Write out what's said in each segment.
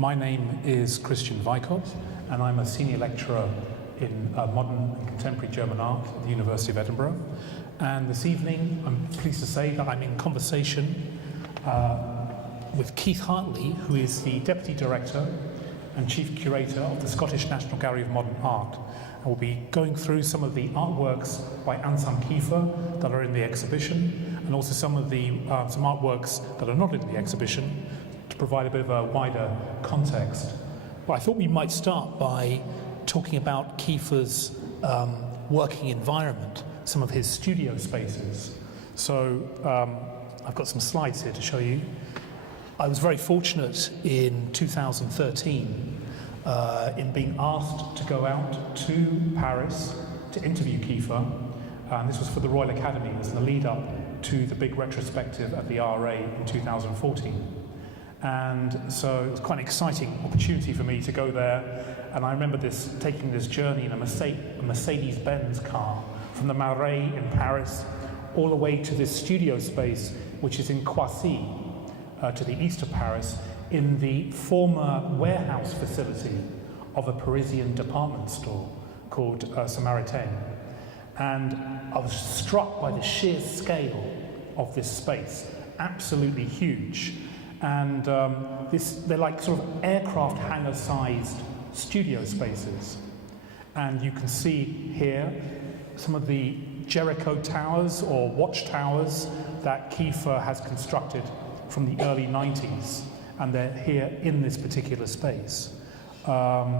My name is Christian Weikop, and I'm a senior lecturer in modern and contemporary German art at the University of Edinburgh. And this evening, I'm pleased to say that I'm in conversation with Keith Hartley, who is the Deputy Director and Chief Curator of the Scottish National Gallery of Modern Art. And we'll be going through some of the artworks by Anselm Kiefer that are in the exhibition, and also some of the some artworks that are not in the exhibition, to provide a bit of a wider context. Well, I thought we might start by talking about Kiefer's working environment, some of his studio spaces. So I've got some slides here to show you. I was very fortunate in 2013 in being asked to go out to Paris to interview Kiefer. And this was for the Royal Academy as the lead up to the big retrospective at the RA in 2014. And so it was quite an exciting opportunity for me to go there. And I remember taking this journey in a Mercedes-Benz car from the Marais in Paris all the way to this studio space, which is in Croissy, to the east of Paris, in the former warehouse facility of a Parisian department store called Samaritain. And I was struck by the sheer scale of this space, absolutely huge. And they're like sort of aircraft hangar-sized studio spaces. And you can see here some of the Jericho towers or watchtowers that Kiefer has constructed from the early 90s, and they're here in this particular space. But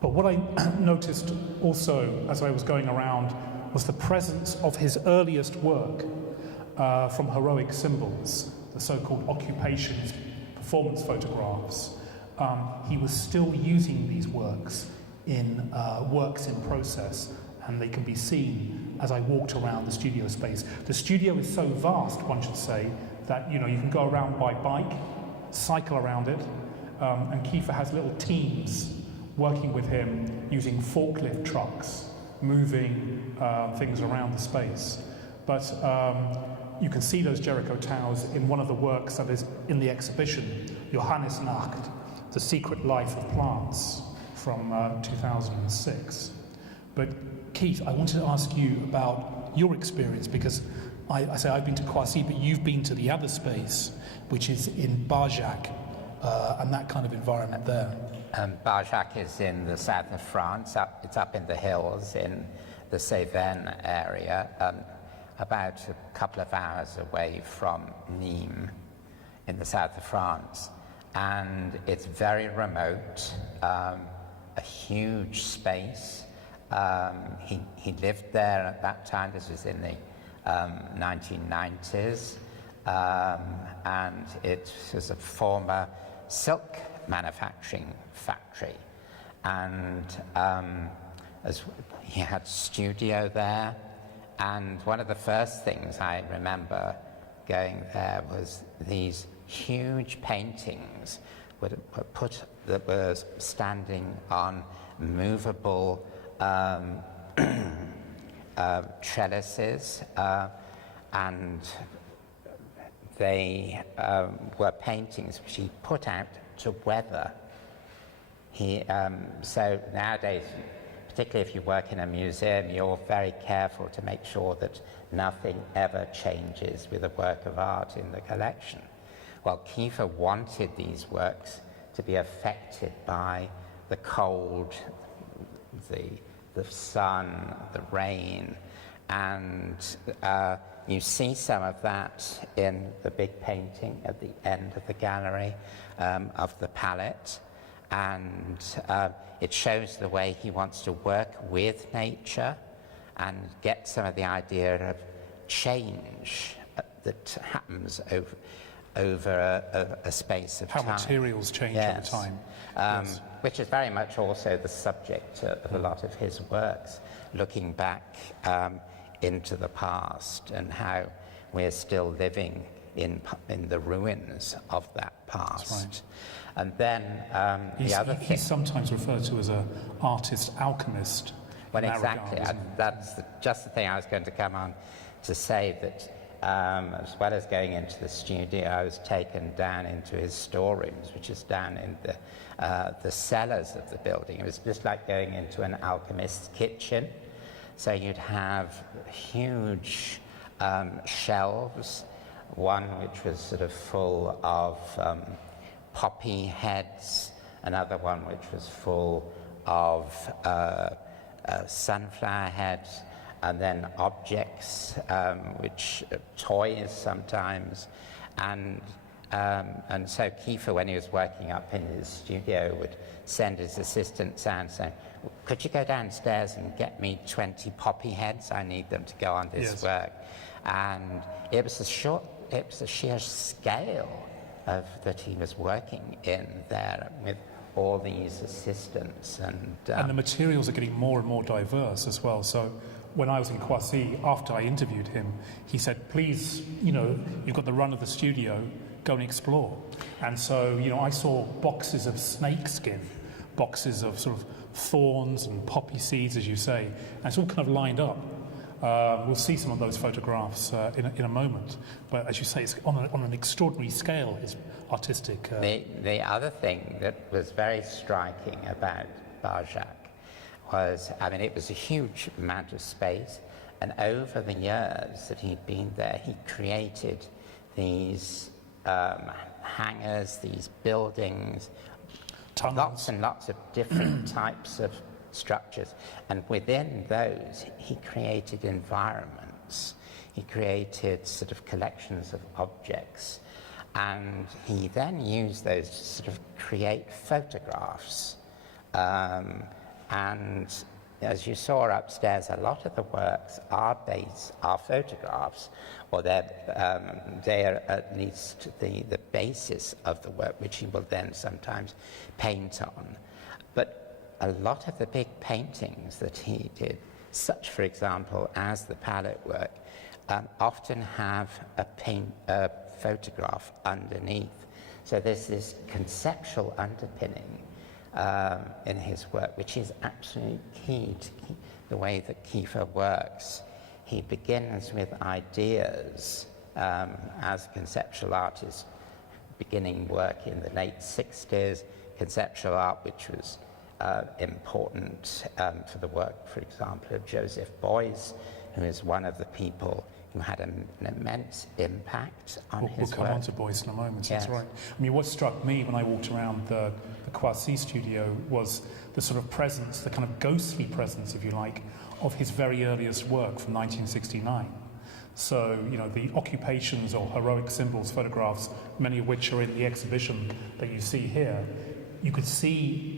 what I noticed also as I was going around was the presence of his earliest work from heroic symbols, the so-called occupations performance photographs. He was still using these works in process, and they can be seen as I walked around the studio space. The studio is so vast, one should say, that you can go around by bike, cycle around it, and Kiefer has little teams working with him using forklift trucks, moving things around the space. But you can see those Jericho towers in one of the works that is in the exhibition, Johannesnacht, The Secret Life of Plants, from 2006. But Keith, I wanted to ask you about your experience, because I say I've been to Croissy, but you've been to the other space, which is in Barjac, and that kind of environment there. Barjac is in the south of France. It's up in the hills in the Cévennes area, about a couple of hours away from Nîmes in the south of France. And it's very remote, a huge space. He lived there at that time. This was in the 1990s, and it was a former silk manufacturing factory, and as he had studio there. And one of the first things I remember going there was these huge paintings that were standing on movable trellises, and they were paintings which he put out to weather. So nowadays, particularly if you work in a museum, you're very careful to make sure that nothing ever changes with a work of art in the collection. Well, Kiefer wanted these works to be affected by the cold, the sun, the rain, and you see some of that in the big painting at the end of the gallery of the palette. And it shows the way he wants to work with nature and get some of the idea of change that happens over a space of time. How materials change over time. Yes. Which is very much also the subject of a lot of his works, looking back into the past and how we're still living in the ruins of that past. That's right. And then the other thing... He's sometimes referred to as an artist alchemist. Well, exactly. That's just the thing I was going to come on to say, that as well as going into the studio, I was taken down into his storerooms, which is down in the cellars of the building. It was just like going into an alchemist's kitchen. So you'd have huge shelves, one which was sort of full of poppy heads, another one which was full of sunflower heads, and then objects, which toys sometimes, and so Kiefer, when he was working up in his studio, would send his assistants out saying, "Could you go downstairs and get me 20 poppy heads? I need them to go on this work." And it was the sheer scale of that he was working in there with all these assistants, and the materials are getting more and more diverse as well. So when I was in Kwasi, after I interviewed him, he said, "Please, you've got the run of the studio, go and explore." And so, I saw boxes of snake skin, boxes of sort of thorns and poppy seeds, as you say, and it's all kind of lined up. We'll see some of those photographs in a moment. But as you say, it's on an extraordinary scale, his artistic... The other thing that was very striking about Barjac was, it was a huge amount of space, and over the years that he'd been there, he created these hangars, these buildings, tunnels, lots and lots of different types of structures, and within those he created environments, he created sort of collections of objects, and he then used those to sort of create photographs. And as you saw upstairs, a lot of the works are photographs, or they're at least the basis of the work, which he will then sometimes paint on. But a lot of the big paintings that he did, such, for example, as the palette work, often have a photograph underneath. So there's this conceptual underpinning in his work, which is absolutely key to the way that Kiefer works. He begins with ideas as a conceptual artist, beginning work in the late 60s, conceptual art, which was important for the work, for example, of Joseph Beuys, who is one of the people who had an immense impact on his work. We'll come on to Beuys in a moment, yes. That's right. What struck me when I walked around the Kwasi studio was the sort of presence, the kind of ghostly presence, if you like, of his very earliest work from 1969. So, the occupations or heroic symbols photographs, many of which are in the exhibition that you see here, you could see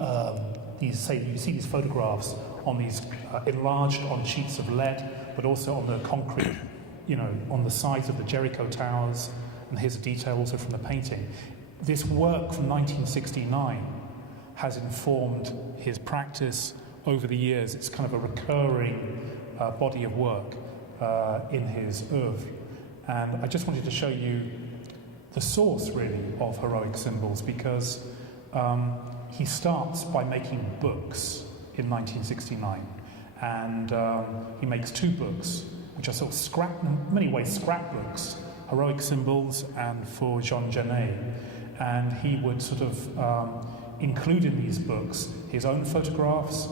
these photographs on these enlarged on sheets of lead, but also on the concrete, on the sides of the Jericho towers, and here's a detail also from the painting. This work from 1969 has informed his practice over the years. It's kind of a recurring body of work in his oeuvre. And I just wanted to show you the source, really, of heroic symbols, because he starts by making books in 1969. And he makes two books, which are sort of in many ways scrapbooks, heroic symbols and for Jean Genet. And he would sort of include in these books his own photographs,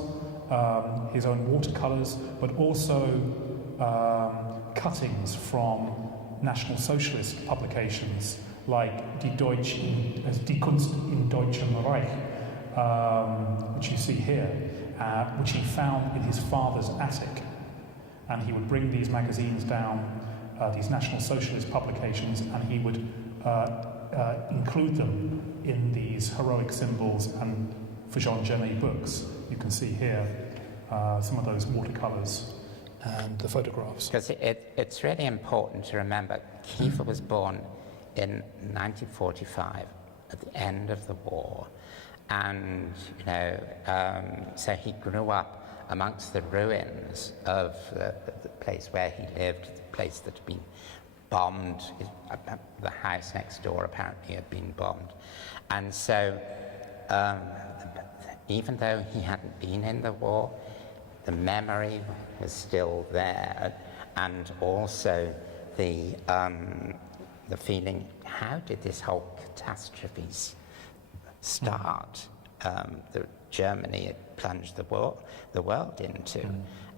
his own watercolors, but also cuttings from National Socialist publications like Die Kunst im Deutschen Reich, which you see here, which he found in his father's attic. And he would bring these magazines down, these National Socialist publications, and he would include them in these heroic symbols and for Jean Genet books. You can see here some of those watercolors and the photographs. Because it's really important to remember, Kiefer was born in 1945, at the end of the war, and so he grew up amongst the ruins of the place where he lived, the place that had been bombed. The house next door apparently had been bombed. And so even though he hadn't been in the war, the memory was still there, and also the feeling, how did this whole catastrophe start? That Germany had plunged the world into,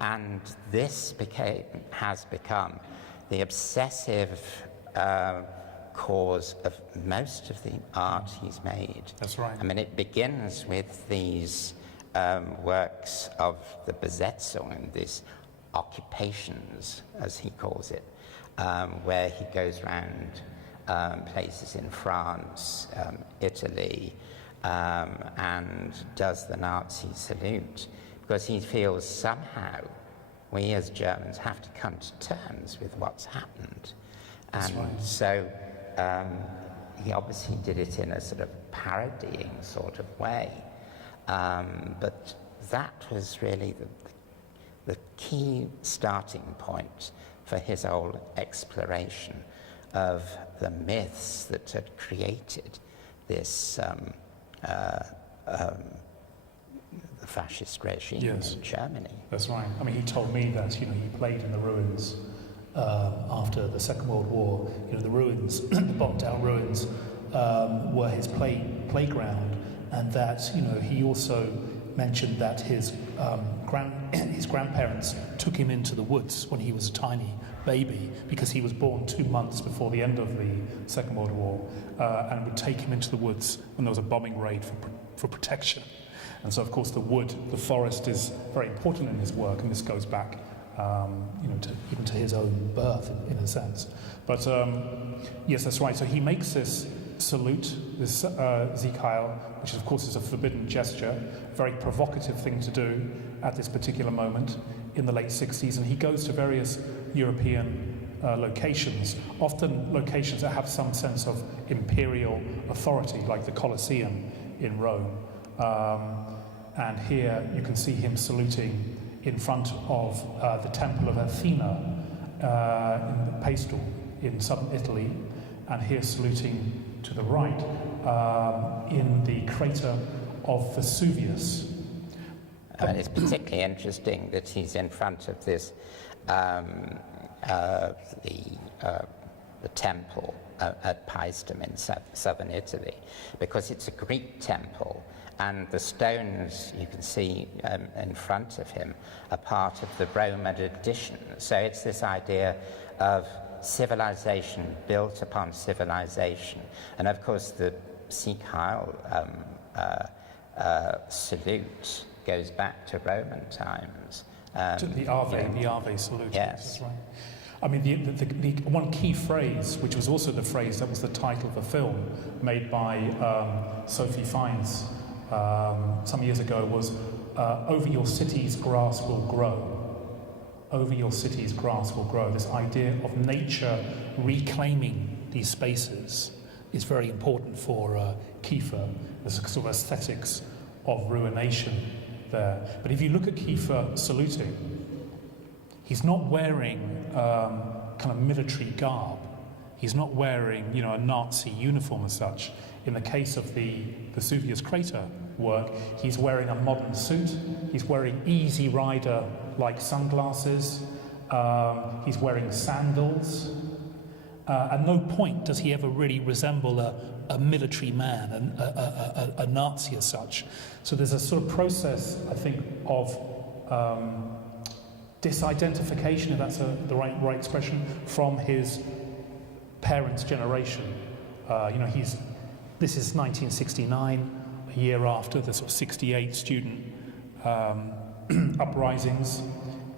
and this has become the obsessive cause of most of the art he's made. That's right. I mean, it begins with these works of the Besetzung, and these occupations, as he calls it, where he goes around places in France, Italy, and does the Nazi salute, because he feels somehow we as Germans have to come to terms with what's happened. And so he obviously did it in a sort of parodying sort of way. But that was really the key starting point for his whole exploration of the myths that had created this the fascist regime in Germany. That's right. I mean, he told me that, he played in the ruins after the Second World War. The ruins, the bombed-down ruins, were his playground, and that, he also mentioned that his grandparents took him into the woods when he was a tiny baby, because he was born 2 months before the end of the Second World War, and would take him into the woods when there was a bombing raid for protection. And so, of course, the forest is very important in his work, and this goes back, even to his own birth, in a sense. But yes, that's right. So he makes this salute, this Sieg Heil, which of course is a forbidden gesture, very provocative thing to do at this particular moment in the late 60s, and he goes to various European locations, often locations that have some sense of imperial authority, like the Colosseum in Rome. And here you can see him saluting in front of the Temple of Athena in the Pastel in southern Italy, and here saluting to the right in the crater of Vesuvius. And it's particularly interesting that he's in front of this, the temple at Paestum in southern Italy, because it's a Greek temple, and the stones you can see in front of him are part of the Roman addition. So it's this idea of civilization built upon civilization. And of course the Sieg Heil salute goes back to Roman times. To the Ave salute. Yes. That's right. I mean, the one key phrase, which was also the phrase that was the title of a film made by Sophie Fiennes some years ago, was "Over your cities grass will grow." Over your cities grass will grow. This idea of nature reclaiming these spaces is very important for Kiefer. There's a sort of aesthetics of ruination there. But if you look at Kiefer saluting, he's not wearing kind of military garb. He's not wearing, a Nazi uniform as such. In the case of the Vesuvius crater work, he's wearing a modern suit. He's wearing Easy Rider-like sunglasses. He's wearing sandals. At no point does he ever really resemble a military man, a Nazi as such. So there's a sort of process, I think, of disidentification, if that's the right expression, from his parents' generation. This is 1969, a year after the sort of 68 student uprisings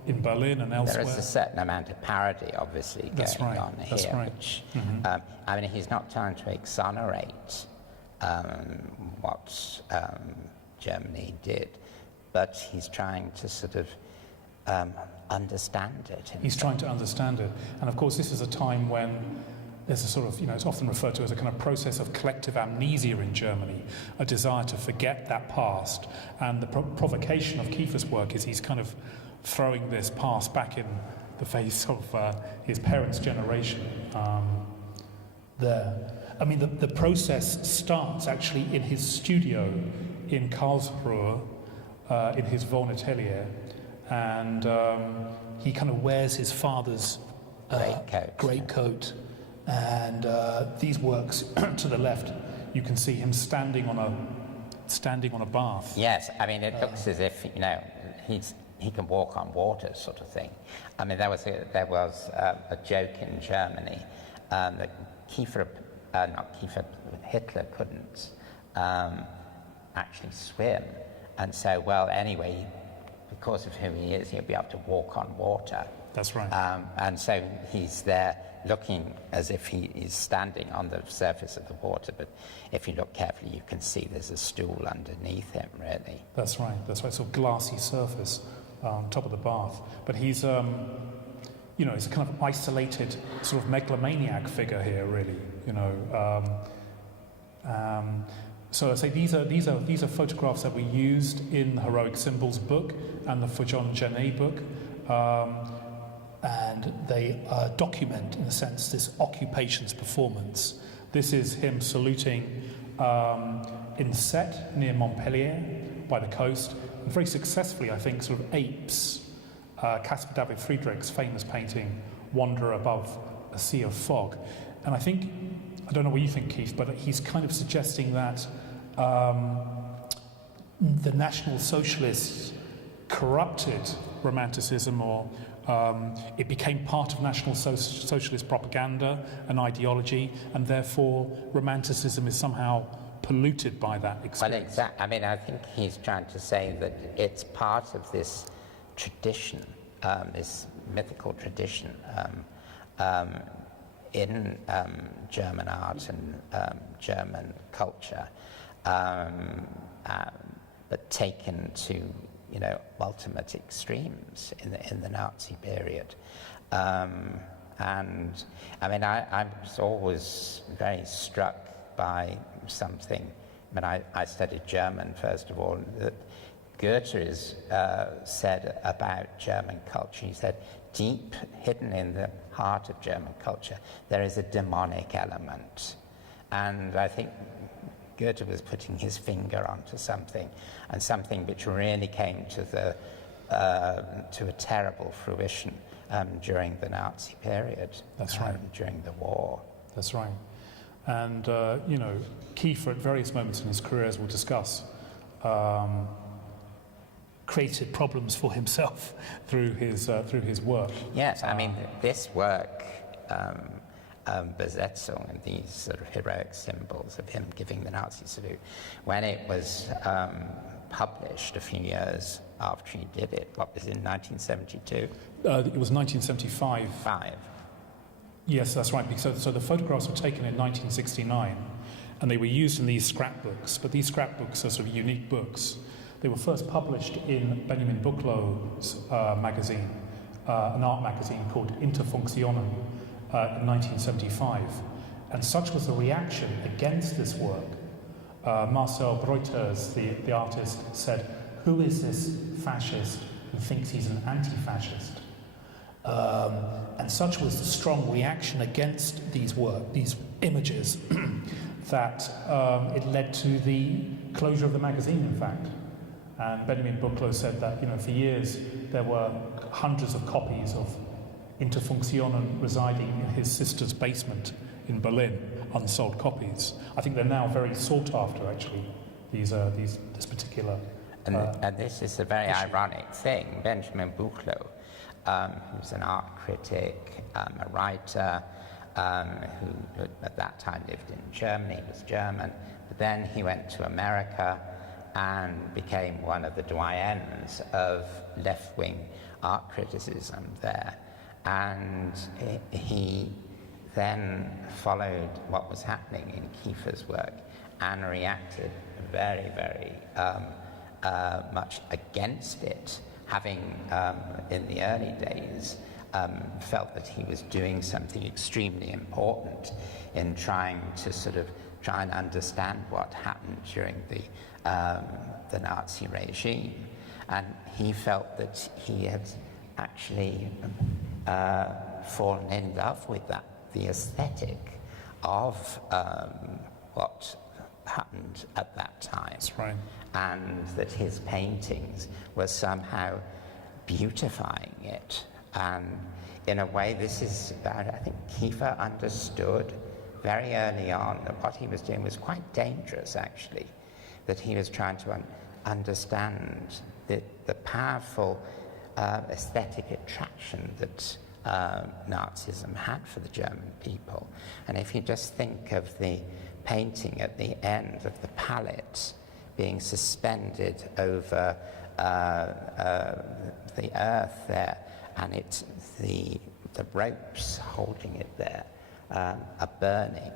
in Berlin and elsewhere. There is a certain amount of parody, obviously, going on here. That's right. Which, he's not trying to exonerate what Germany did, but he's trying to sort of understand it. He's trying to understand it. And of course, this is a time when there's a sort of, it's often referred to as a kind of process of collective amnesia in Germany, a desire to forget that past. And the provocation of Kiefer's work is he's kind of throwing this past back in the face of his parents' generation there. I mean, the process starts actually in his studio in Karlsruhe, in his Wohnatelier, and he kind of wears his father's greatcoat. And these works to the left, you can see him standing on a bath. Yes, I mean, it looks as if, he can walk on water, sort of thing. I mean, there was a joke in Germany that Hitler couldn't actually swim. And so, well, anyway, because of who he is, he'll be able to walk on water. That's right. And so he's there looking as if he is standing on the surface of the water, but if you look carefully, you can see there's a stool underneath him, really. That's right, sort of glassy surface on top of the bath. But he's, he's a kind of isolated sort of megalomaniac figure here, really, So I say these are photographs that we used in the Heroic Symbols book and the Foujon Genet book. And they document, in a sense, this occupation's performance. This is him saluting in Sète, near Montpellier, by the coast, and very successfully, I think, sort of apes Caspar David Friedrich's famous painting, Wander Above a Sea of Fog. And I think, I don't know what you think, Keith, but he's kind of suggesting that the National Socialists corrupted Romanticism, or it became part of National Socialist propaganda and ideology, and therefore Romanticism is somehow polluted by that experience. Well, I mean, I think he's trying to say that it's part of this tradition, this mythical tradition in German art and German culture, but taken to ultimate extremes in the Nazi period. And I mean, I was always very struck by something. I mean, I studied German, first of all, that Goethe has said about German culture. He said, deep hidden in the heart of German culture, there is a demonic element. And I think Goethe was putting his finger onto something, and something which really came to a terrible fruition during the Nazi period. That's right. During the war. That's right. And Kiefer, at various moments in his career, as we'll discuss, created problems for himself through his work. Yes, I mean, this work, Besetzung, and these sort of heroic symbols of him giving the Nazi salute, when it was published a few years after he did it, what was in 1972? It was 1975. Yes, that's right. So the photographs were taken in 1969, and they were used in these scrapbooks. But these scrapbooks are sort of unique books. They were first published in Benjamin Bucklow's magazine, an art magazine called Interfunktionen, in 1975. And such was the reaction against this work. Marcel Breuters, the artist, said, "Who is this fascist who thinks he's an anti-fascist?" And such was the strong reaction against these images, that it led to the closure of the magazine, in fact. And Benjamin Bucklow said that, for years there were hundreds of copies of Interfunktionen residing in his sister's basement in Berlin, unsold copies. I think they're now very sought after, actually, this particular and this is a very ironic thing. Benjamin Buchloh, who's an art critic, a writer, who at that time lived in Germany, was German, but then he went to America and became one of the doyens of left-wing art criticism there. And he then followed what was happening in Kiefer's work and reacted very, very much against it, having in the early days felt that he was doing something extremely important in trying to try and understand what happened during the Nazi regime. And he felt that he had actually fallen in love with the aesthetic of what happened at that time. That's right. And that his paintings were somehow beautifying it. And in a way, this is, I think Kiefer understood very early on that what he was doing was quite dangerous, actually, that he was trying to understand the powerful aesthetic attraction that Nazism had for the German people. And if you just think of the painting at the end of the palette being suspended over the earth there, and it's the ropes holding it there are burning,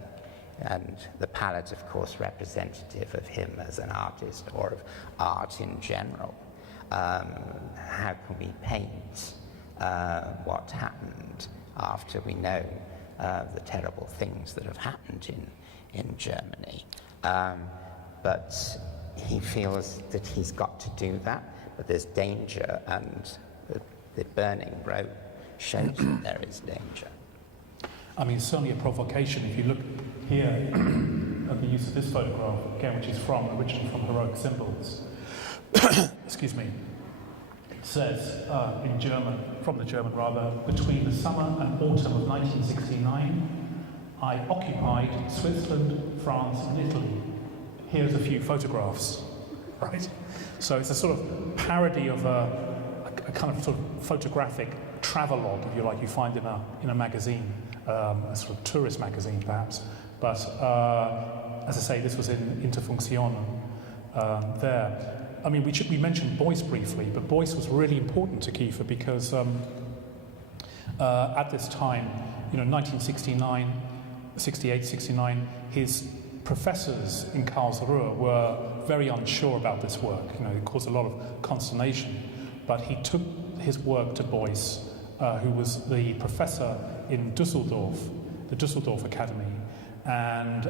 and the palette, of course, representative of him as an artist or of art in general. How can we paint what happened after we know the terrible things that have happened in Germany? But he feels that he's got to do that, but there's danger, and the burning rope shows that there is danger. I mean, it's certainly a provocation. If you look here at the use of this photograph, again, which is originally from Heroic Symbols, excuse me, it says in German, from the German rather, between the summer and autumn of 1969, I occupied Switzerland, France, and Italy. Here's a few photographs, right? So it's a sort of parody of a kind of sort of photographic travelogue, if you like, you find in a magazine, a sort of tourist magazine perhaps. But as I say, this was in Interfunktion there. I mean, we mentioned Beuys briefly, but Beuys was really important to Kiefer because at this time, 1969, 68, 69, his professors in Karlsruhe were very unsure about this work. It caused a lot of consternation. But he took his work to Beuys, who was the professor in Düsseldorf, the Düsseldorf Academy, and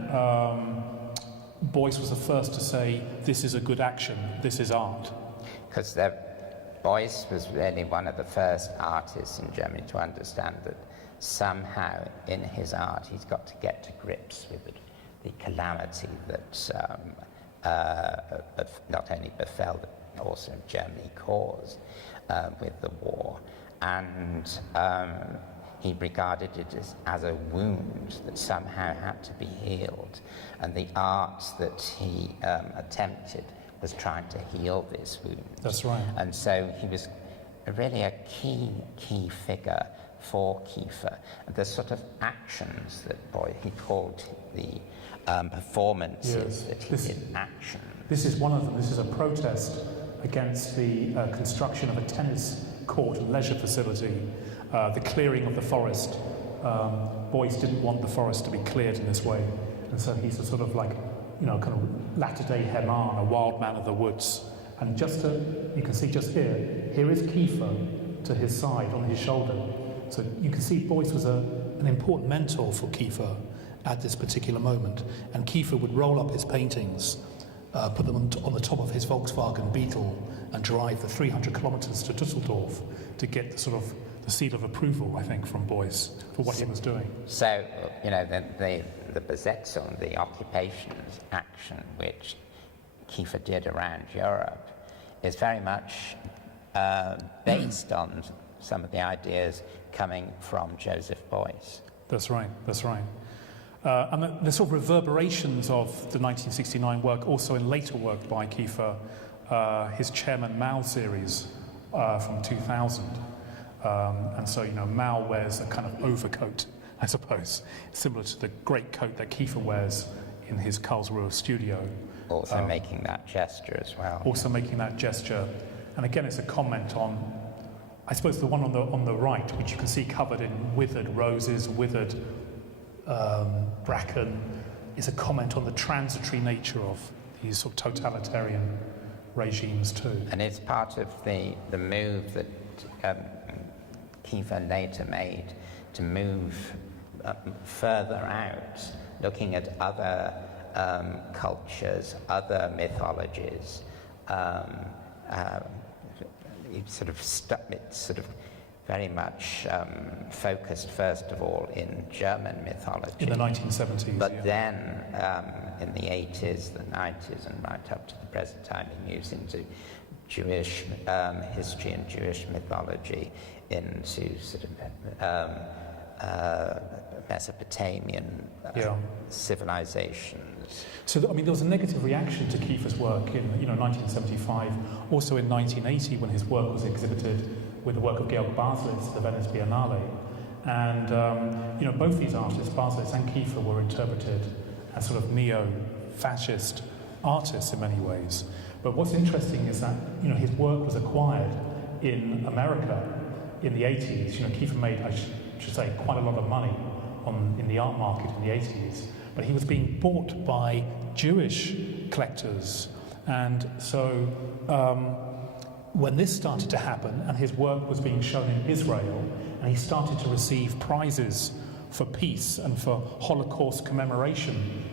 Beuys was the first to say, this is a good action, this is art. Because Beuys was really one of the first artists in Germany to understand that somehow in his art he's got to get to grips with the calamity that not only befell, but also Germany caused with the war. And he regarded it as a wound that somehow had to be healed. And the art that he attempted was trying to heal this wound. That's right. And so he was really a key figure for Kiefer. And the sort of actions that he called the performances that he did action. This is one of them. This is a protest against the construction of a tennis court and leisure facility, the clearing of the forest. Beuys didn't want the forest to be cleared in this way, and so he's a sort of like, kind of latter-day Hermann, a wild man of the woods. And you can see just here is Kiefer to his side, on his shoulder. So you can see Beuys was an important mentor for Kiefer at this particular moment, and Kiefer would roll up his paintings, put them on the top of his Volkswagen Beetle and drive the 300 kilometers to Düsseldorf to get the sort of the seal of approval, I think, from Beuys for what he was doing. So, the Besetzung, the occupations action which Kiefer did around Europe is very much based on some of the ideas coming from Joseph Beuys. That's right. And the sort of reverberations of the 1969 work, also in later work by Kiefer, his Chairman Mao series from 2000. And so, Mao wears a kind of overcoat, I suppose, similar to the great coat that Kiefer wears in his Karlsruhe studio. Also making that gesture as well. Also making that gesture. And again, it's a comment on, I suppose, the one on the right, which you can see covered in withered roses, withered bracken, is a comment on the transitory nature of these sort of totalitarian regimes too. And it's part of the move that Kiefer later made to move further out, looking at other cultures, other mythologies. It sort of very much focused, first of all, in German mythology. In the 1970s. But then, in the 80s, the 90s, and right up to the present time, he moves into Jewish history and Jewish mythology into sort of Mesopotamian civilizations. So, I mean, there was a negative reaction to Kiefer's work in 1975, also in 1980 when his work was exhibited with the work of Georg Baselitz at the Venice Biennale. And, both these artists, Baselitz and Kiefer, were interpreted as sort of neo-fascist artists in many ways. But what's interesting is that, his work was acquired in America in the 80s. Kiefer made, I should say, quite a lot of money in the art market in the 80s. But he was being bought by Jewish collectors. And so when this started to happen, and his work was being shown in Israel, and he started to receive prizes for peace and for Holocaust commemoration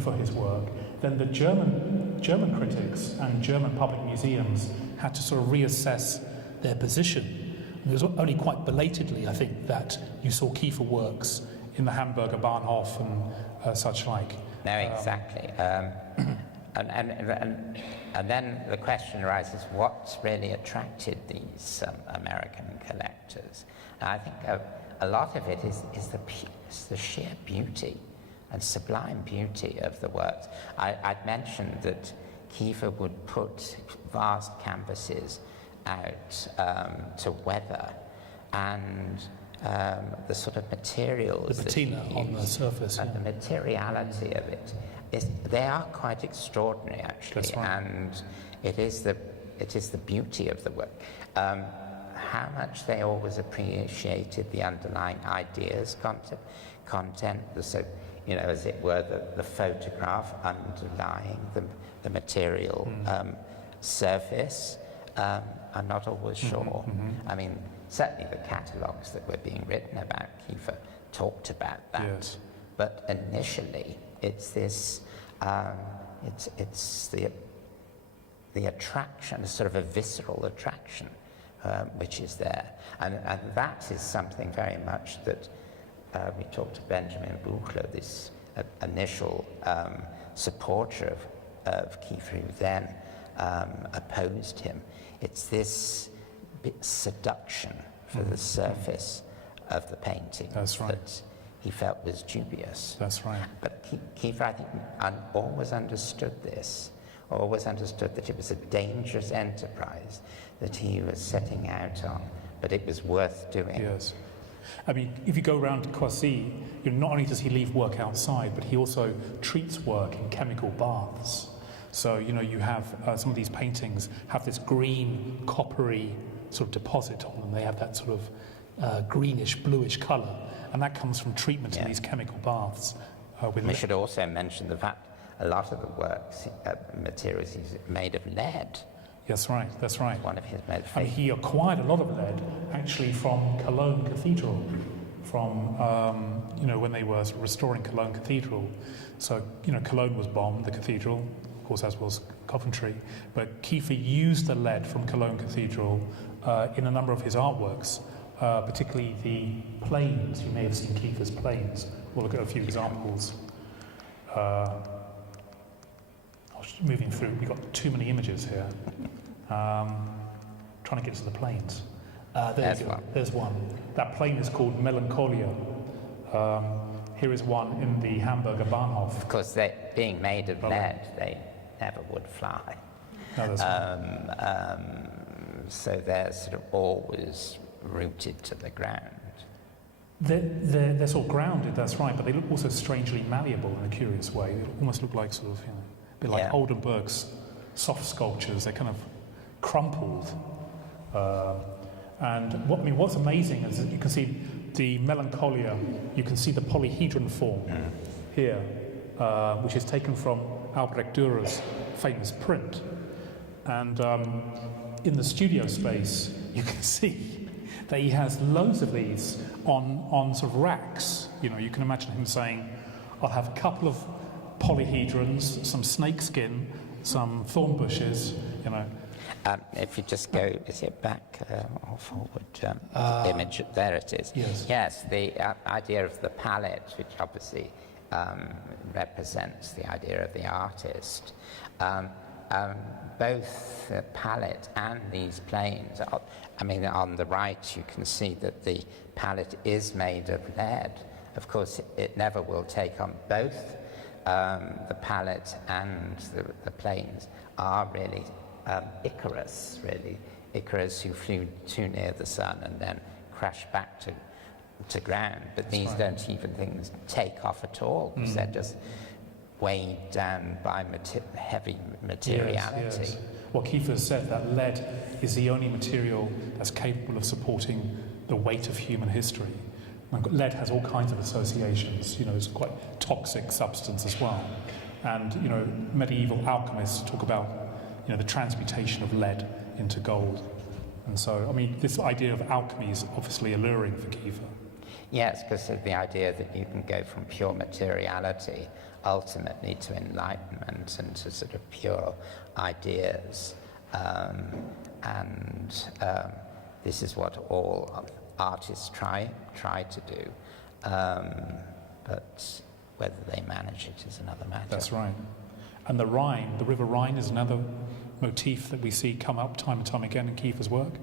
for his work, then the German critics and German public museums had to sort of reassess their position. And it was only quite belatedly, I think, that you saw Kiefer works in the Hamburger Bahnhof and such like. No, exactly. And then the question arises, what's really attracted these American collectors? And I think a lot of it is the sheer beauty and sublime beauty of the works. I'd mentioned that Kiefer would put vast canvases out to weather, and the sort of materials, the patina on the surface, and the materiality of it they are quite extraordinary, actually. That's right. And it is the beauty of the work. How much they always appreciated the underlying ideas, content, so, as it were, the photograph underlying the material surface. I'm not always sure. I mean, certainly the catalogues that were being written about Kiefer talked about that. Yes. But initially, it's this, it's the attraction, sort of a visceral attraction, which is there. And that is something very much that we talked to Benjamin Buchler, this initial supporter of Kiefer, who then opposed him. It's this seduction for the surface of the painting. That's right. That he felt was dubious. That's right. But Kiefer, I think, always understood this, always understood that it was a dangerous enterprise that he was setting out on, but it was worth doing. Yes. I mean, if you go around Croissy, not only does he leave work outside, but he also treats work in chemical baths. So, you have some of these paintings have this green, coppery sort of deposit on them. They have that sort of greenish, bluish colour, and that comes from treatment in these chemical baths. We should also mention the fact a lot of the works, materials is made of lead. That's right, that's right. One of his most I mean, he acquired a lot of lead actually from Cologne Cathedral, from, when they were restoring Cologne Cathedral. So, Cologne was bombed, the cathedral, of course, as was Coventry, but Kiefer used the lead from Cologne Cathedral in a number of his artworks, particularly the planes. You may have seen Kiefer's planes. We'll look at a few examples. Moving through, we've got too many images here. Trying to get to the planes. There's one. There's one. That plane is called Melancholia. Here is one in the Hamburger Bahnhof. Of course, they being made of lead, they never would fly. No, that's right. So they're sort of always rooted to the ground. They're sort of grounded, that's right, but they look also strangely malleable in a curious way. They almost look like sort of, a bit like Oldenburg's soft sculptures. They're kind of crumpled. And what's amazing is that you can see the Melancholia, you can see the polyhedron form here, which is taken from Albrecht Dürer's famous print. And in the studio space, you can see that he has loads of these on sort of racks. You can imagine him saying, I'll have a couple of polyhedrons, some snakeskin, some thorn bushes, If you just go, is it back or forward? Image, there it is. Yes. Yes, the idea of the palette, which obviously represents the idea of the artist. both the palette and these planes, I mean, on the right you can see that the palette is made of lead. Of course, it never will take on both. The palette and the planes are really Icarus, Icarus who flew too near the sun and then crashed back to ground. But these don't even things take off at all, because they're just weighed down by heavy materiality. Yes. Well, Kiefer said that lead is the only material that's capable of supporting the weight of human history. And lead has all kinds of associations. It's quite toxic substance as well. And medieval alchemists talk about the transmutation of lead into gold. And so, I mean, this idea of alchemy is obviously alluring for Kiefer. Yes, because of the idea that you can go from pure materiality ultimately to enlightenment and to sort of pure ideas. This is what all artists try to do. But whether they manage it is another matter. That's right. And the Rhine, the River Rhine, is another motif that we see come up time and time again in Kiefer's work.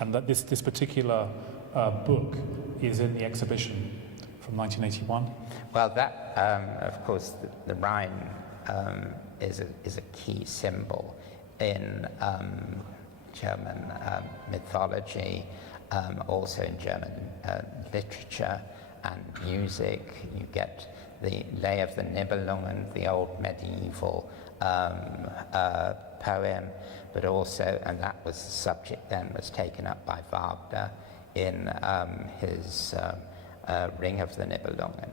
And that this particular book is in the exhibition from 1981. Well, that, of course, the Rhine is a key symbol in German mythology, also in German literature and music. You get the Lay of the Nibelungen, the old medieval poem, but also, and that was the subject then, was taken up by Wagner in his Ring of the Nibelungen.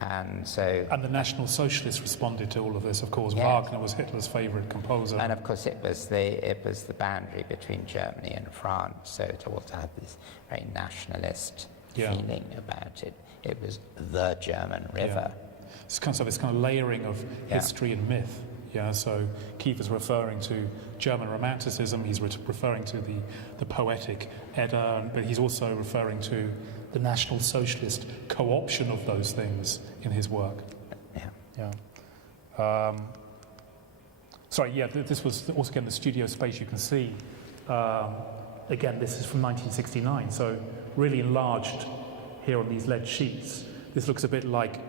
And the National Socialists responded to all of this, of course. Yes. Wagner was Hitler's favourite composer. And of course it was the boundary between Germany and France, so it also had this very nationalist feeling about it. It was the German river. Yeah. It's kind of layering of history and myth. So Kiefer's referring to German Romanticism, he's referring to the poetic Edda, but he's also referring to the National Socialist co-option of those things in his work. This was also, again, the studio space you can see. Again, this is from 1969, so really enlarged here on these lead sheets. This looks a bit like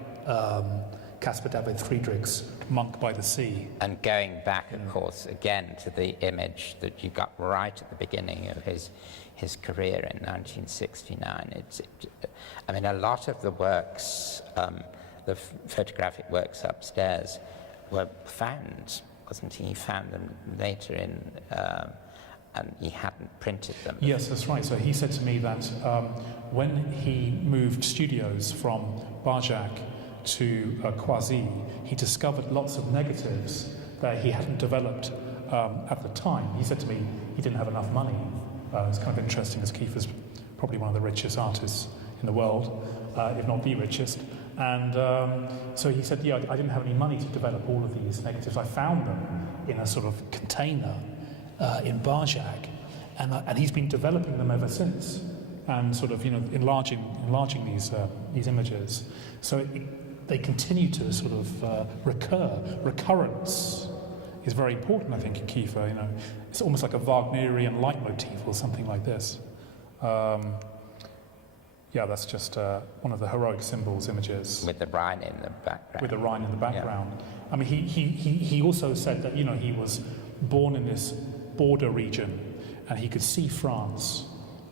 Caspar David Friedrich's Monk by the Sea. And going back, of course, again to the image that you got right at the beginning of his career in 1969. I mean, a lot of the works, the photographic works upstairs, were found, wasn't he? He found them later and he hadn't printed them. Yes, that's right. So he said to me that when he moved studios from Barjac to Croisy, he discovered lots of negatives that he hadn't developed at the time. He said to me he didn't have enough money. It's kind of interesting, as Kiefer's probably one of the richest artists in the world, if not the richest. And so he said, I didn't have any money to develop all of these negatives. I found them in a sort of container in Barjac, and he's been developing them ever since, and sort of enlarging these images. So they continue to sort of recur. Recurrence is very important, I think, in Kiefer. It's almost like a Wagnerian leitmotif or something like this. That's just one of the heroic symbols images. With the Rhine in the background. With the Rhine in the background. Yeah. I mean, he also said that, he was born in this border region and he could see France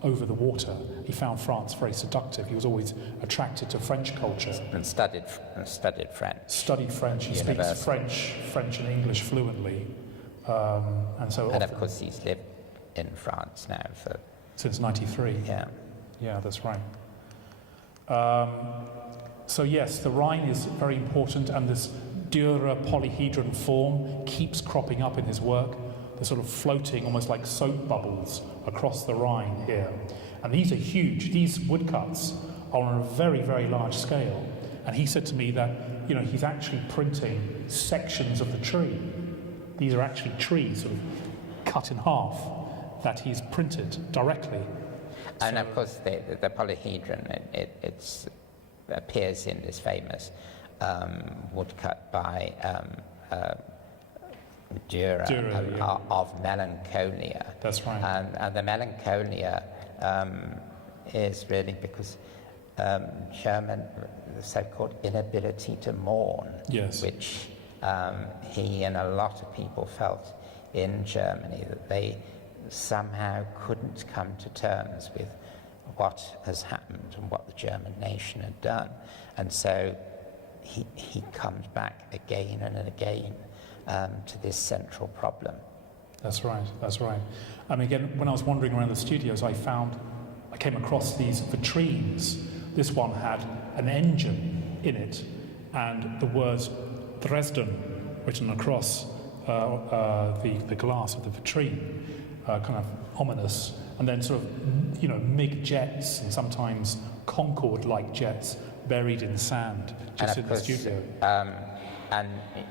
over the water. He found France very seductive. He was always attracted to French culture. And studied French. Studied French. He speaks French and English fluently. And of course he's lived in France now since '93. Yeah, that's right. So yes, the Rhine is very important, and this Dürer polyhedron form keeps cropping up in his work. They're sort of floating almost like soap bubbles across the Rhine here. And these are huge. These woodcuts are on a very, very large scale. And he said to me that, he's actually printing sections of the tree. These are actually trees sort of cut in half that he's printed directly. And of course, the polyhedron, it appears in this famous woodcut by Dürer, Dürer, yeah. of melancholia. That's right. And the melancholia is really because German, the so-called inability to mourn, Yes. which he and a lot of people felt in Germany, that they somehow couldn't come to terms with what has happened and what the German nation had done. And so he comes back again and again to this central problem. That's right, that's right. And again, when I was wandering around the studios, I came across these vitrines. This one had an engine in it, and the words Dresden written across the glass of the vitrine, kind of ominous, and then sort of, MiG jets and sometimes Concorde-like jets buried in sand just in the studio. And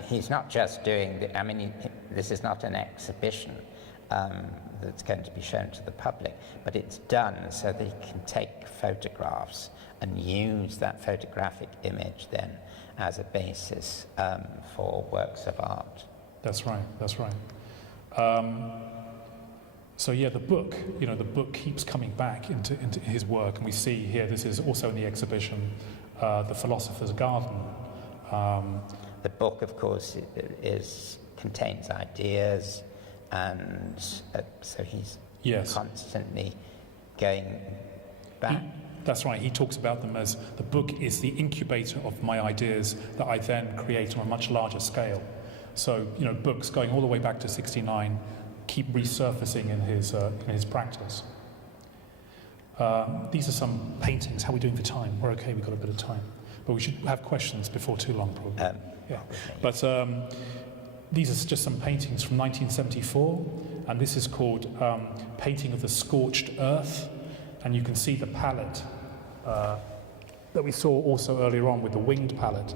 he's not just doing this is not an exhibition that's going to be shown to the public, but it's done so that he can take photographs and use that photographic image then as a basis for works of art. That's right, that's right. So yeah, the book keeps coming back into his work, and we see here, this is also in the exhibition, The Philosopher's Garden. The book, of course, contains ideas, and so he's constantly going back. That's right, he talks about them as the book is the incubator of my ideas that I then create on a much larger scale. So, books going all the way back to 1969 keep resurfacing in his practice. These are some paintings. How are we doing for time? We're okay, we've got a bit of time. But we should have questions before too long, probably. But these are just some paintings from 1974, and this is called Painting of the Scorched Earth. And you can see the palette that we saw also earlier on with the winged palette,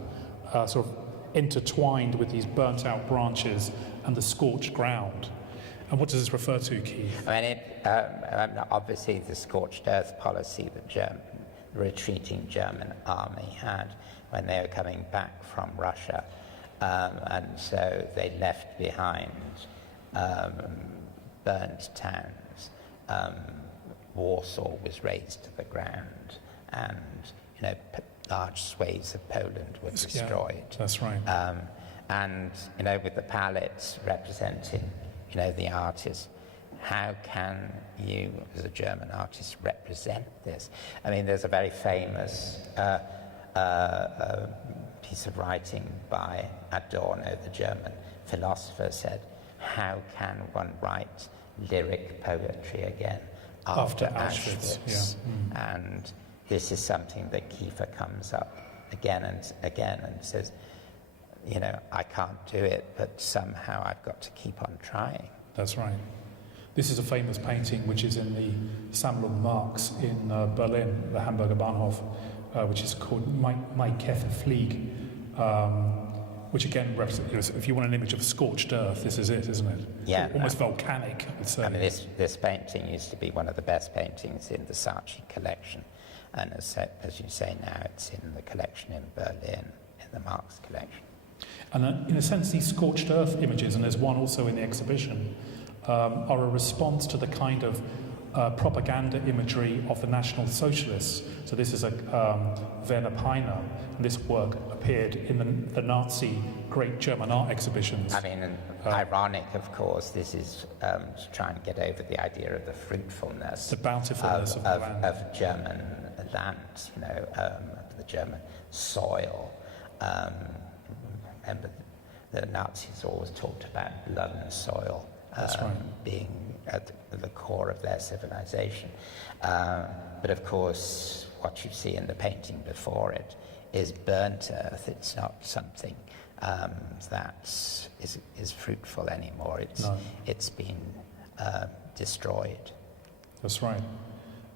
sort of intertwined with these burnt out branches and the scorched ground. And what does this refer to, Keith? Obviously the scorched earth policy the retreating German army had when they were coming back from Russia. And so they left behind burnt towns. Warsaw was razed to the ground, and large swathes of Poland were destroyed. Yeah, that's right. And with the palettes representing the artist, how can you, as a German artist, represent this? There's a very famous piece of writing by Adorno, the German philosopher, said, "How can one write lyric poetry again after Auschwitz?" Yeah. And this is something that Kiefer comes up again and again and says, I can't do it, but somehow I've got to keep on trying. That's right. This is a famous painting which is in the Sammlung Marx in Berlin, the Hamburger Bahnhof, which is called Weikop Flieg, which again represents, if you want an image of scorched earth, this is it, isn't it? Yeah. Almost volcanic, I would say. This painting used to be one of the best paintings in the Saatchi collection, and as you say now, it's in the collection in Berlin, in the Marx collection. And in a sense, these scorched earth images, and there's one also in the exhibition, are a response to the kind of propaganda imagery of the National Socialists. So this is a Werner Peiner, and this work appeared in the Nazi Great German Art Exhibitions. Ironic, of course, this is to try and get over the idea of the fruitfulness, the bountifulness of the land. Of German land, the German soil. Remember, the Nazis always talked about blood and soil being at the core of their civilization. But of course, what you see in the painting before it is burnt earth. It's not something that is fruitful anymore. It's been destroyed. That's right.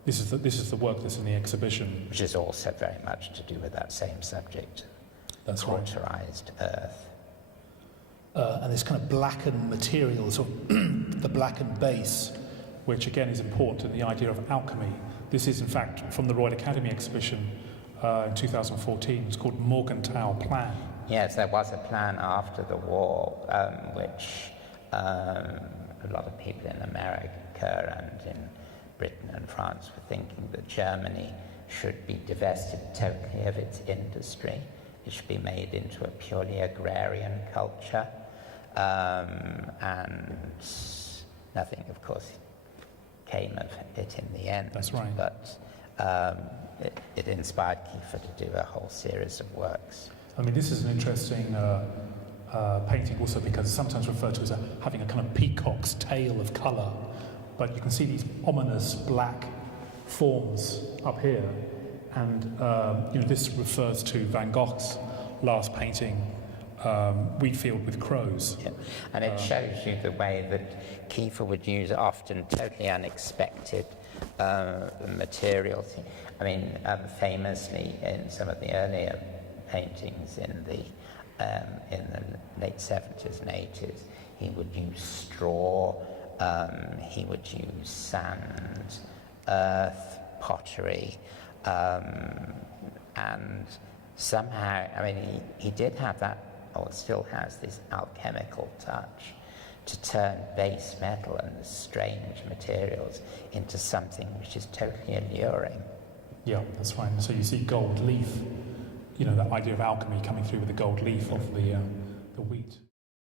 This is the work that's in the exhibition, which is also very much to do with that same subject. That's characterised earth. And this kind of blackened material, sort of the blackened base, which again is important in the idea of alchemy. This is in fact from the Royal Academy exhibition in 2014. It's called Morgenthau Plan. Yes, there was a plan after the war which A lot of people in America and in Britain and France were thinking that Germany should be divested totally of its industry. It should be made into a purely agrarian culture. And nothing, of course, came of it in the end. That's right. But it inspired Kiefer to do a whole series of works. I mean, this is an interesting painting also because it's sometimes referred to as having a kind of peacock's tail of colour. But you can see these ominous black forms up here. And this refers to Van Gogh's last painting, Wheatfield with Crows. Yeah. And it shows you the way that Kiefer would use often totally unexpected materials. I mean, famously in some of the earlier paintings in the late 70s and 80s, he would use straw, he would use sand, earth, pottery, and somehow, I mean, he did have that, or still has this alchemical touch to turn base metal and strange materials into something which is totally alluring. Yeah, that's right. So you see gold leaf, that idea of alchemy coming through with the gold leaf of the wheat.